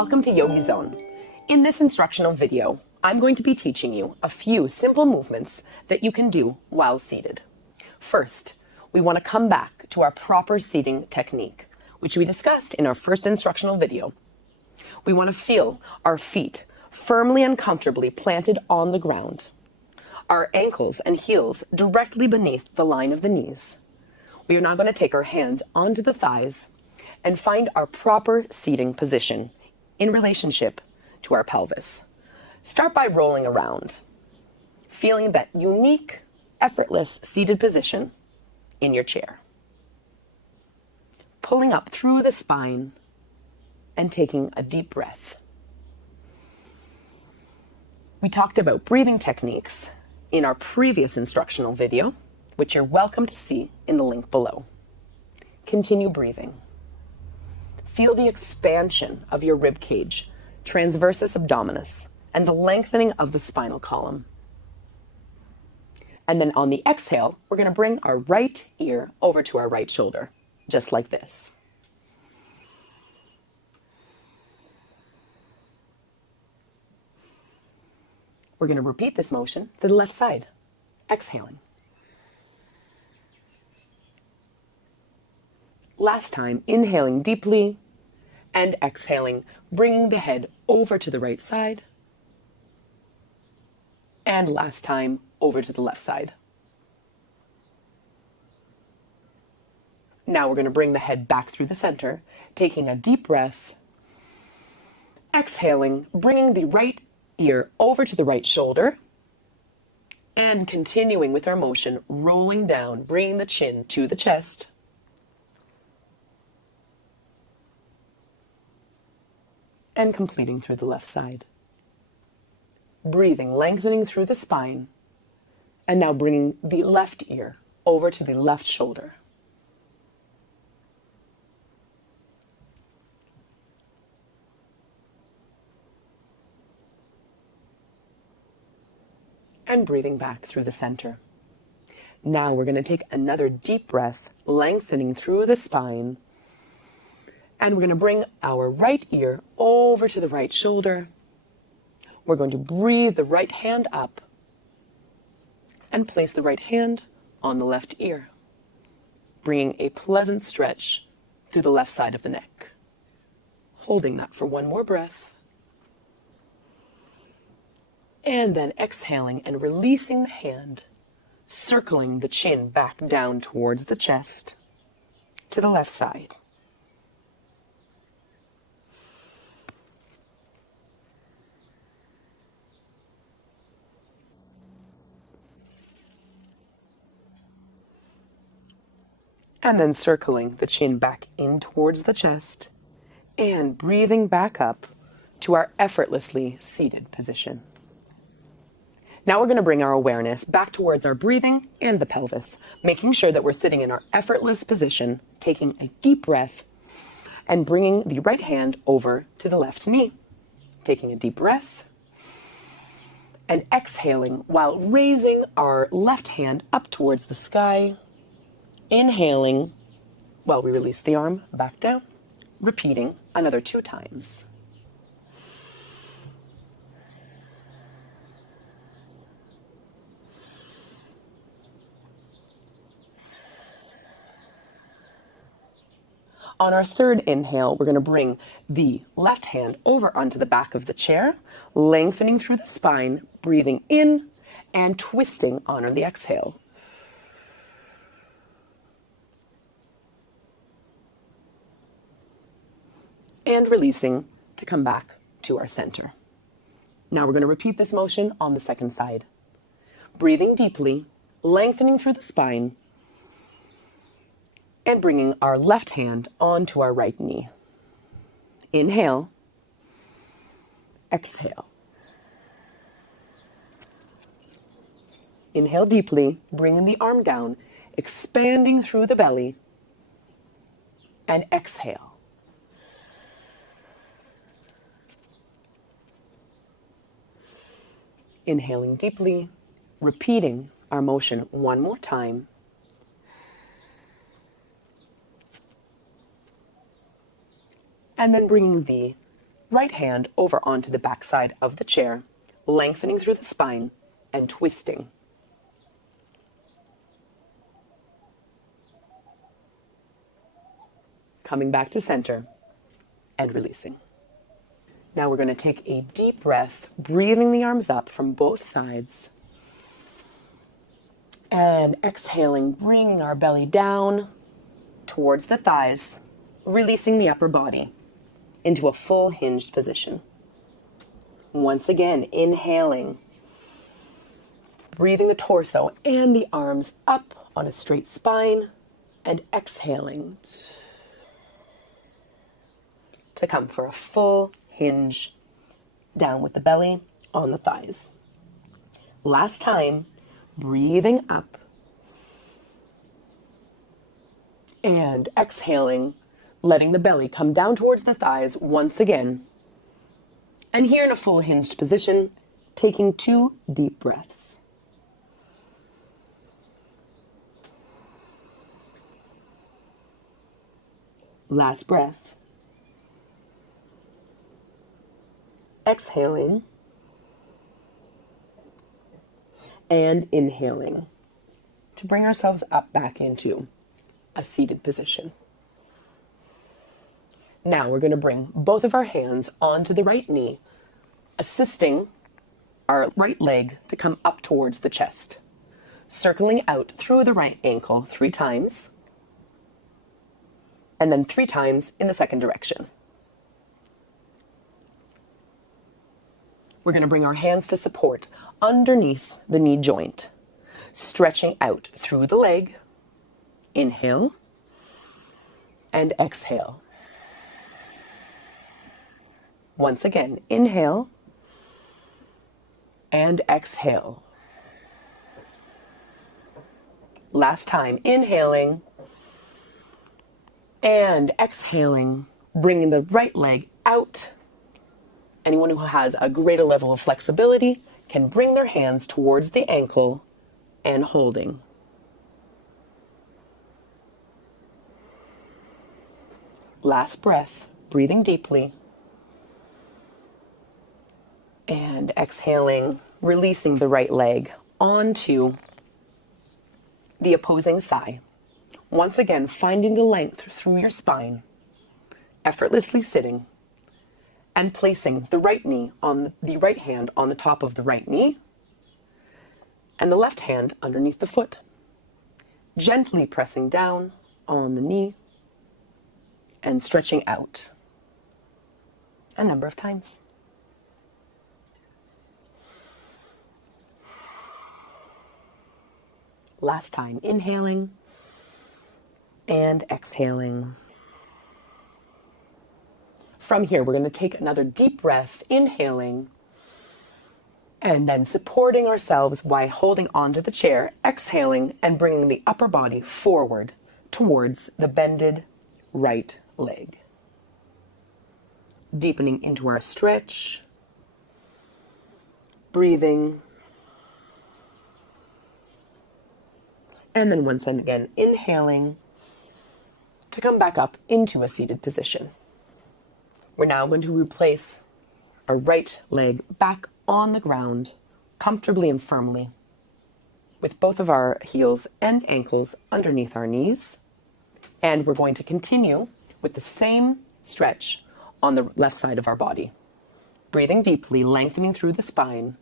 Welcome to Yogi-Zone. In this instructional video, I'm going to be teaching you a few simple movements that you can do while seated. First, we want to come back to our proper seating technique, which we discussed in our first instructional video. We want to feel our feet firmly and comfortably planted on the ground, our ankles and heels directly beneath the line of the knees. We are now going to take our hands onto the thighs and find our proper seating position in relationship to our pelvis. Start by rolling around, feeling that unique, effortless seated position in your chair. Pulling up through the spine and taking a deep breath. We talked about breathing techniques in our previous instructional video, which you're welcome to see in the link below. Continue breathing. Feel the expansion of your rib cage, transversus abdominis, and the lengthening of the spinal column. And then on the exhale, we're going to bring our right ear over to our right shoulder, just like this. We're going to repeat this motion to the left side, exhaling. Last time, inhaling deeply and exhaling, bringing the head over to the right side. And last time, over to the left side. Now we're going to bring the head back through the center, taking a deep breath, exhaling, bringing the right ear over to the right shoulder, and continuing with our motion, rolling down, bringing the chin to the chest. And completing through the left side. Breathing, lengthening through the spine, and now bringing the left ear over to the left shoulder. And breathing back through the center. Now we're going to take another deep breath, lengthening through the spine. And we're going to bring our right ear over to the right shoulder. We're going to breathe the right hand up and place the right hand on the left ear, bringing a pleasant stretch through the left side of the neck. Holding that for one more breath. And then exhaling and releasing the hand, circling the chin back down towards the chest to the left side. And then circling the chin back in towards the chest and breathing back up to our effortlessly seated position. Now we're going to bring our awareness back towards our breathing and the pelvis, making sure that we're sitting in our effortless position, taking a deep breath and bringing the right hand over to the left knee. Taking a deep breath and exhaling while raising our left hand up towards the sky. Inhaling while we release the arm back down, repeating another 2 times. On our third inhale, we're going to bring the left hand over onto the back of the chair, lengthening through the spine, breathing in and twisting on the exhale. And releasing to come back to our center. Now we're going to repeat this motion on the second side. Breathing deeply, lengthening through the spine, and bringing our left hand onto our right knee. Inhale, exhale. Inhale deeply, bringing the arm down, expanding through the belly, and exhale. Inhaling deeply, repeating our motion one more time. And then bringing the right hand over onto the back side of the chair, lengthening through the spine and twisting. Coming back to center and releasing. Now we're going to take a deep breath, breathing the arms up from both sides. And exhaling, bringing our belly down towards the thighs, releasing the upper body into a full hinged position. Once again, inhaling, breathing the torso and the arms up on a straight spine, and exhaling to come for a full hinge down with the belly on the thighs. Last time, breathing up and exhaling, letting the belly come down towards the thighs once again. And here in a full hinged position, taking 2 deep breaths. Last breath. Exhaling and inhaling to bring ourselves up back into a seated position. Now we're going to bring both of our hands onto the right knee, assisting our right leg to come up towards the chest, circling out through the right ankle 3 times, and then 3 times in the second direction. We're going to bring our hands to support underneath the knee joint, stretching out through the leg. Inhale and exhale. Once again, inhale and exhale. Last time, inhaling and exhaling, bringing the right leg out. Anyone who has a greater level of flexibility can bring their hands towards the ankle and holding. Last breath, breathing deeply. And exhaling, releasing the right leg onto the opposing thigh. Once again, finding the length through your spine, effortlessly sitting, and placing the right knee on the right hand on the top of the right knee, and the left hand underneath the foot. Gently pressing down on the knee and stretching out a number of times. Last time, inhaling and exhaling. From here, we're going to take another deep breath, inhaling, and then supporting ourselves while holding onto the chair, exhaling and bringing the upper body forward towards the bended right leg. Deepening into our stretch, breathing, and then once again, inhaling to come back up into a seated position. We're now going to replace our right leg back on the ground, comfortably and firmly, with both of our heels and ankles underneath our knees. And we're going to continue with the same stretch on the left side of our body. Breathing deeply, lengthening through the spine,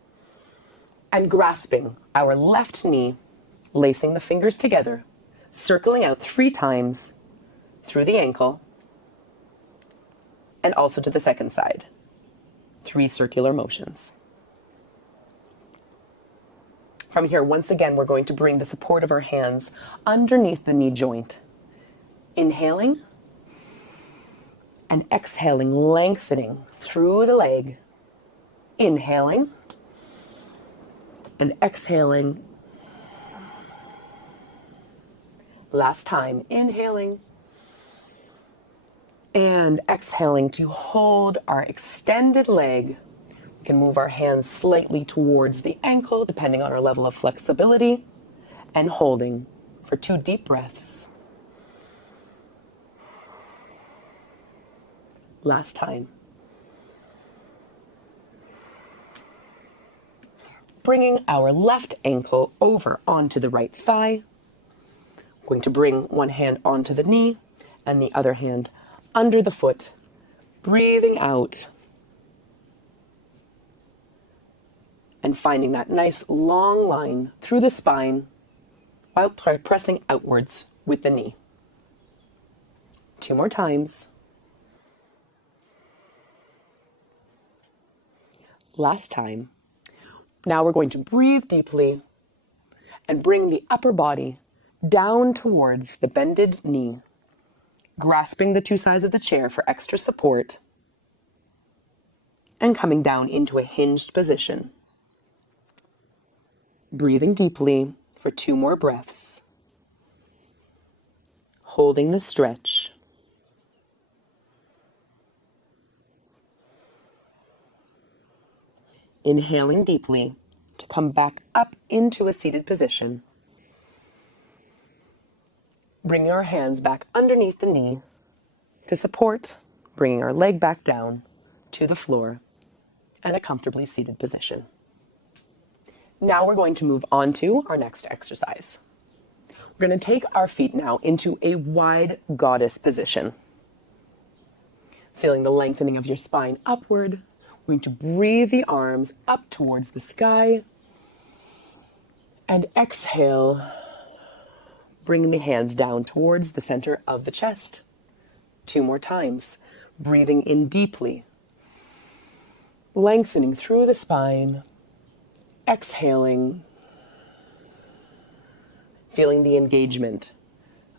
and grasping our left knee, lacing the fingers together, circling out 3 times through the ankle, and also to the second side. 3 circular motions. From here, once again, we're going to bring the support of our hands underneath the knee joint. Inhaling and exhaling, lengthening through the leg. Inhaling and exhaling. Last time, inhaling and exhaling to hold our extended leg. We can move our hands slightly towards the ankle, depending on our level of flexibility, and holding for 2 deep breaths. Last time. bringing our left ankle over onto the right thigh. I'm going to bring one hand onto the knee and the other hand under the foot, breathing out and finding that nice long line through the spine while pressing outwards with the knee. 2 more times. Last time. Now we're going to breathe deeply and bring the upper body down towards the bended knee, grasping the 2 sides of the chair for extra support, and coming down into a hinged position. Breathing deeply for 2 more breaths, holding the stretch. Inhaling deeply to come back up into a seated position. Bringing our hands back underneath the knee to support, bringing our leg back down to the floor and a comfortably seated position. Now we're going to move on to our next exercise. We're going to take our feet now into a wide goddess position. Feeling the lengthening of your spine upward. We're going to breathe the arms up towards the sky and exhale, bringing the hands down towards the center of the chest. 2 more times. Breathing in deeply, lengthening through the spine, exhaling, feeling the engagement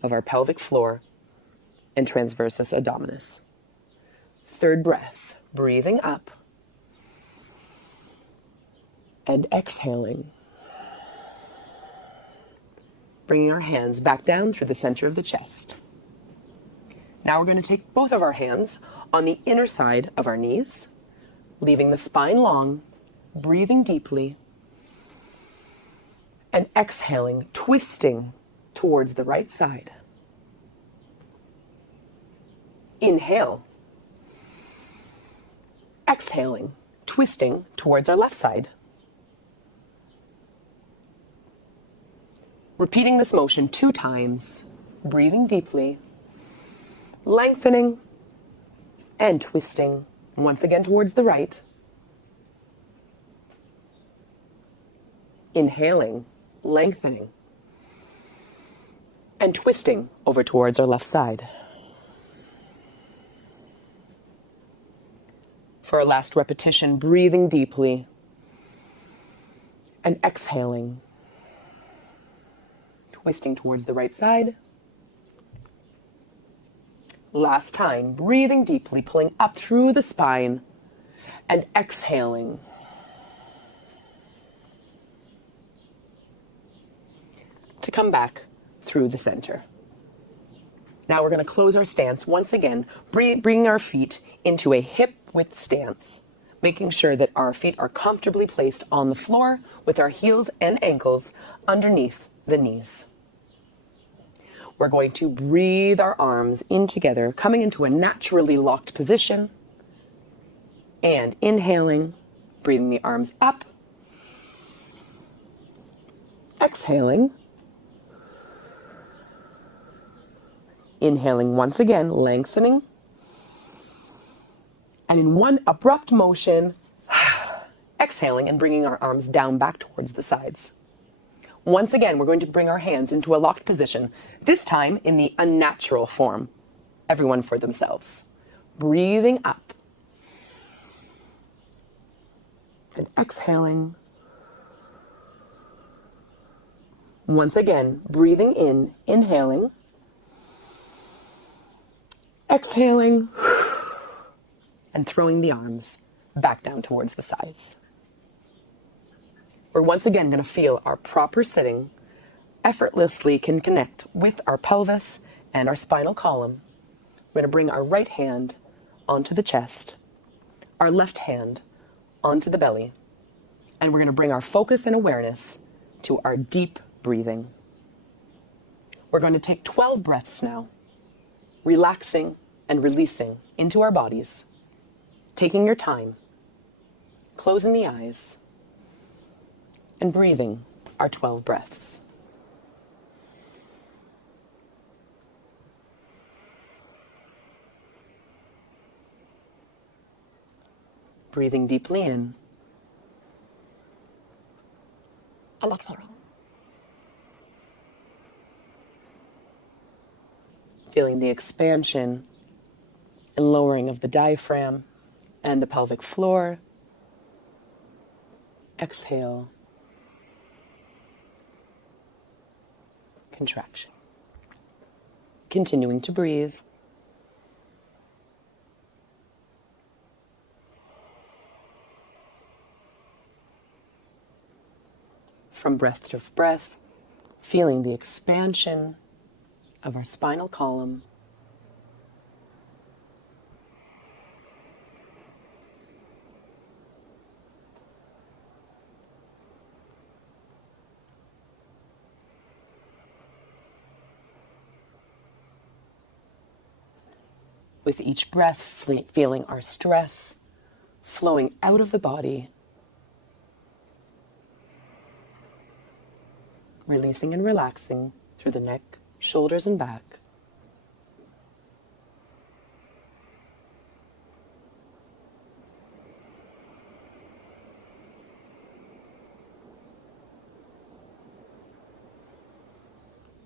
of our pelvic floor and transversus abdominis. 3rd breath, breathing up and exhaling, bringing our hands back down through the center of the chest. Now we're going to take both of our hands on the inner side of our knees, leaving the spine long, breathing deeply, and exhaling, twisting towards the right side. Inhale. Exhaling, twisting towards our left side. Repeating this motion 2 times, breathing deeply, lengthening and twisting once again towards the right. Inhaling, lengthening, and twisting over towards our left side. For our last repetition, breathing deeply and exhaling, twisting towards the right side. Last time, breathing deeply, pulling up through the spine and exhaling. To come back through the center. Now we're going to close our stance once again, bringing our feet into a hip-width stance, making sure that our feet are comfortably placed on the floor with our heels and ankles underneath the knees. We're going to breathe our arms in together, coming into a naturally locked position, and inhaling, breathing the arms up, exhaling, inhaling once again, lengthening, and in one abrupt motion, exhaling and bringing our arms down back towards the sides. Once again, we're going to bring our hands into a locked position, this time in the unnatural form, everyone for themselves. Breathing up and exhaling. Once again, breathing in, inhaling, exhaling, and throwing the arms back down towards the sides. We're once again going to feel our proper sitting effortlessly can connect with our pelvis and our spinal column. We're going to bring our right hand onto the chest, our left hand onto the belly, and we're going to bring our focus and awareness to our deep breathing. We're going to take 12 breaths now, relaxing and releasing into our bodies, taking your time, closing the eyes, And breathing are 12 breaths. Breathing deeply in. And exhaling. Feeling the expansion and lowering of the diaphragm and the pelvic floor. Exhale. Contraction. Continuing to breathe. From breath to breath, feeling the expansion of our spinal column. With each breath, feeling our stress flowing out of the body, releasing and relaxing through the neck, shoulders, and back.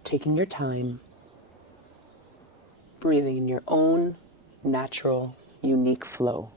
Taking your time, breathing in your own natural, unique flow.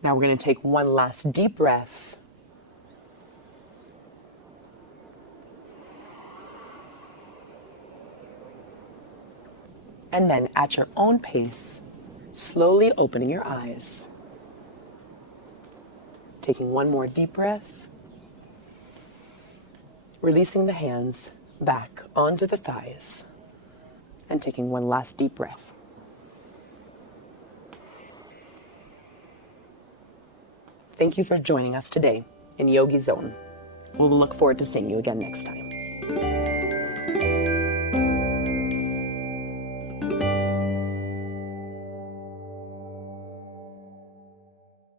Now we're going to take one last deep breath. And then at your own pace, slowly opening your eyes. Taking one more deep breath. Releasing the hands back onto the thighs. And taking one last deep breath. Thank you for joining us today in Yogi Zone. We'll look forward to seeing you again next time.